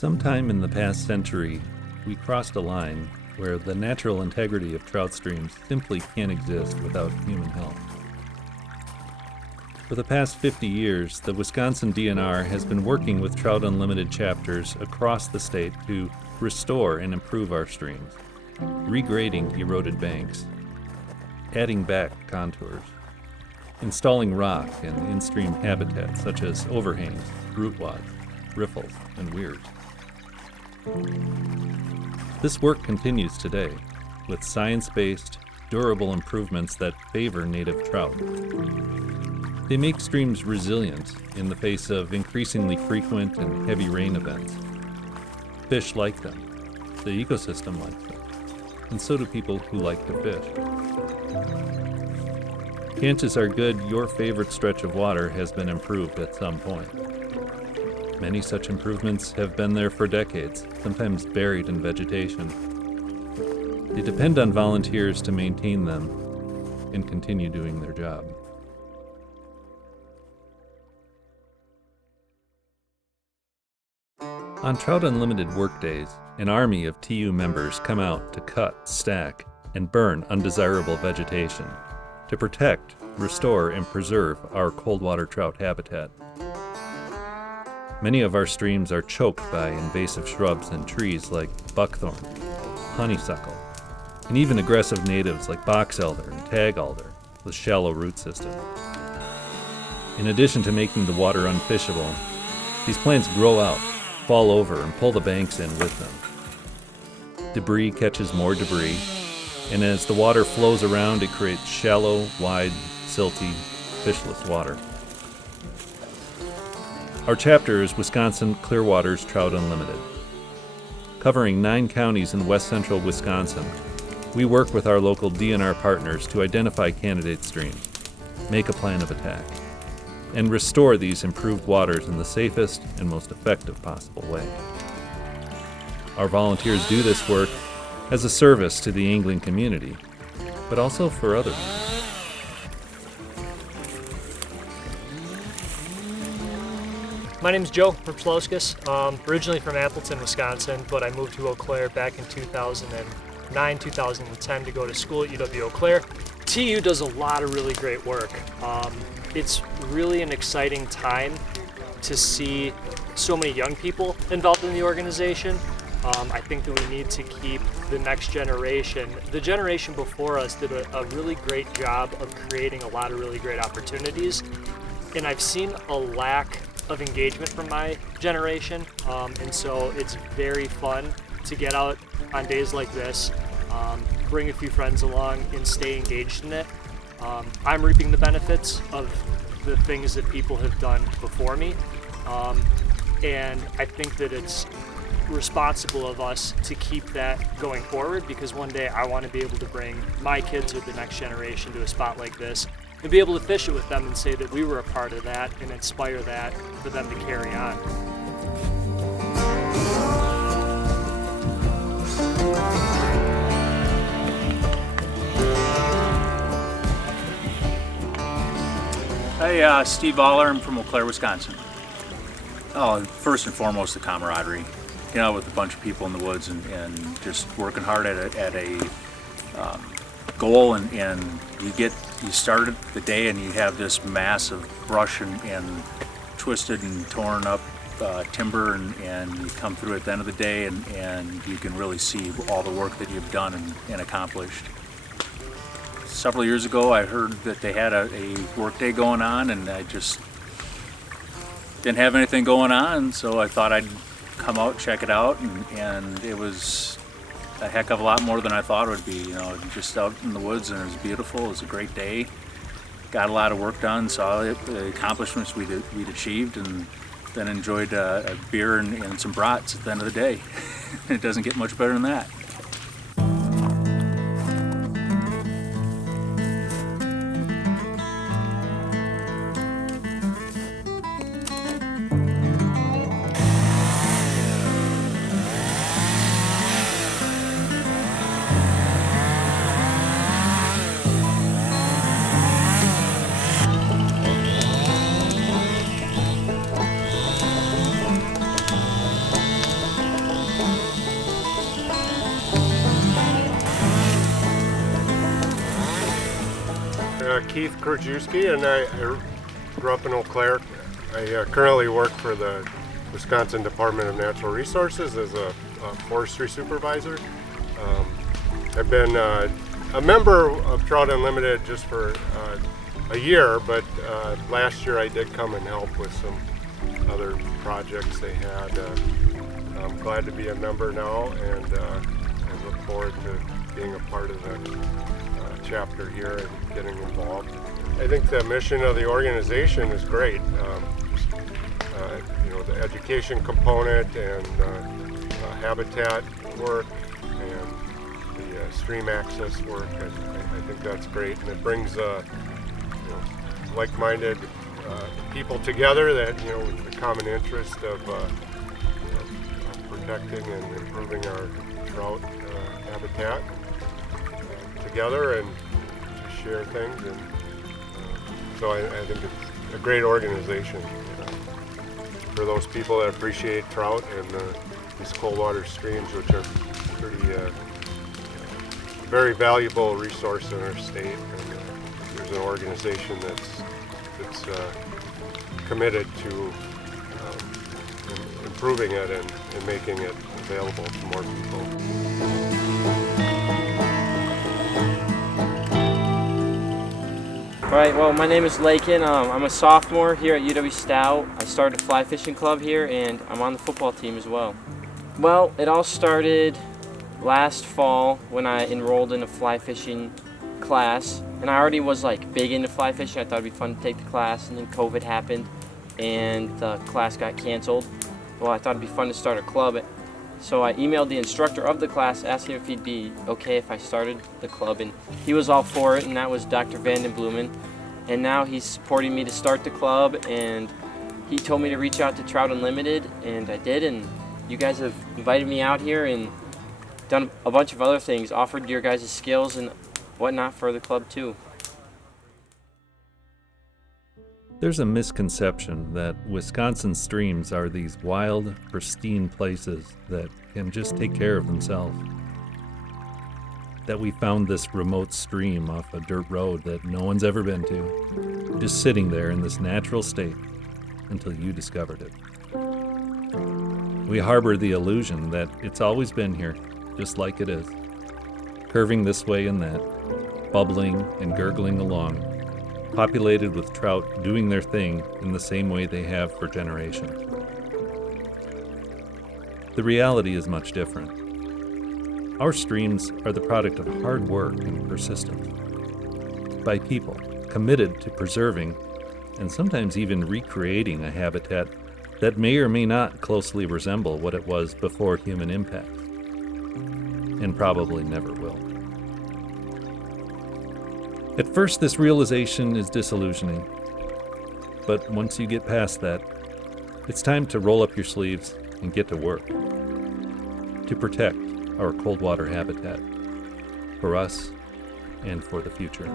Sometime in the past century, we crossed a line where the natural integrity of trout streams simply can't exist without human help. For the past 50 years, the Wisconsin DNR has been working with Trout Unlimited chapters across the state to restore and improve our streams, regrading eroded banks, adding back contours, installing rock and in-stream habitats such as overhangs, root wads, riffles, and weirs. This work continues today, with science-based, durable improvements that favor native trout. They make streams resilient in the face of increasingly frequent and heavy rain events. Fish like them, the ecosystem likes them, and so do people who like to fish. Chances are good your favorite stretch of water has been improved at some point. Many such improvements have been there for decades, sometimes buried in vegetation. They depend on volunteers to maintain them and continue doing their job. On Trout Unlimited Workdays, an army of TU members come out to cut, stack, and burn undesirable vegetation to protect, restore, and preserve our coldwater trout habitat. Many of our streams are choked by invasive shrubs and trees like buckthorn, honeysuckle, and even aggressive natives like box elder and tag alder with shallow root systems. In addition to making the water unfishable, these plants grow out, fall over, and pull the banks in with them. Debris catches more debris, and as the water flows around, it creates shallow, wide, silty, fishless water. Our chapter is Wisconsin Clearwater's Trout Unlimited. Covering 9 counties in west central Wisconsin, we work with our local DNR partners to identify candidate streams, make a plan of attack, and restore these improved waters in the safest and most effective possible way. Our volunteers do this work as a service to the angling community, but also for others. My name's Joe Ripslowskis, originally from Appleton, Wisconsin, but I moved to Eau Claire back in 2009, 2010 to go to school at UW Eau Claire. TU does a lot of really great work. It's really an exciting time to see so many young people involved in the organization. I think that we need to keep the next generation. The generation before us did a really great job of creating a lot of really great opportunities, and I've seen a lack of engagement from my generation, and so it's very fun to get out on days like this, bring a few friends along and stay engaged in it. I'm reaping the benefits of the things that people have done before me, and I think that it's responsible of us to keep that going forward, because one day I want to be able to bring my kids or the next generation to a spot like this and be able to fish it with them and say that we were a part of that and inspire that for them to carry on. Hey, Steve Aller, I'm from Eau Claire, Wisconsin. Oh, first and foremost, the camaraderie. You know, with a bunch of people in the woods and just working hard at a goal, and you started the day and you have this mass of brush and twisted and torn up timber, and you come through at the end of the day and you can really see all the work that you've done and accomplished. Several years ago, I heard that they had a Workday going on, and I just didn't have anything going on, so I thought I'd come out, check it out, and it was a heck of a lot more than I thought it would be. You know, just out in the woods, and it was beautiful. It was a great day. Got a lot of work done, saw the accomplishments we'd achieved, and then enjoyed a beer and some brats at the end of the day. It doesn't get much better than that. Keith Krajewski, and I grew up in Eau Claire. I currently work for the Wisconsin Department of Natural Resources as a forestry supervisor. I've been a member of Trout Unlimited just for a year, but last year I did come and help with some other projects they had. I'm glad to be a member now, and I look forward to being a part of the chapter here and getting involved. I think the mission of the organization is great. The education component and habitat work and the stream access work. I think that's great, and it brings like-minded people together that with the common interest of protecting and improving our trout habitat together and to share things. And so I think it's a great organization for those people that appreciate trout and these cold water streams, which are pretty very valuable resource in our state. And there's an organization that's committed to improving it and making it available to more people. All right, well, my name is Lakin. I'm a sophomore here at UW Stout. I started a fly fishing club here, and I'm on the football team as well. Well, it all started last fall when I enrolled in a fly fishing class, and I already was big into fly fishing. I thought it'd be fun to take the class, and then COVID happened, and the class got canceled. Well, I thought it'd be fun to start a club, so I emailed the instructor of the class asking if he'd be okay if I started the club, and he was all for it, and that was Dr. Vanden Blumen. And now he's supporting me to start the club, and he told me to reach out to Trout Unlimited, and I did, and you guys have invited me out here and done a bunch of other things, offered your guys' skills and whatnot for the club too. There's a misconception that Wisconsin streams are these wild, pristine places that can just take care of themselves. That we found this remote stream off a dirt road that no one's ever been to, just sitting there in this natural state until you discovered it. We harbor the illusion that it's always been here, just like it is, curving this way and that, bubbling and gurgling along, populated with trout doing their thing in the same way they have for generations. The reality is much different. Our streams are the product of hard work and persistence by people committed to preserving and sometimes even recreating a habitat that may or may not closely resemble what it was before human impact, and probably never will. At first, this realization is disillusioning, but once you get past that, it's time to roll up your sleeves and get to work to protect our cold water habitat for us and for the future.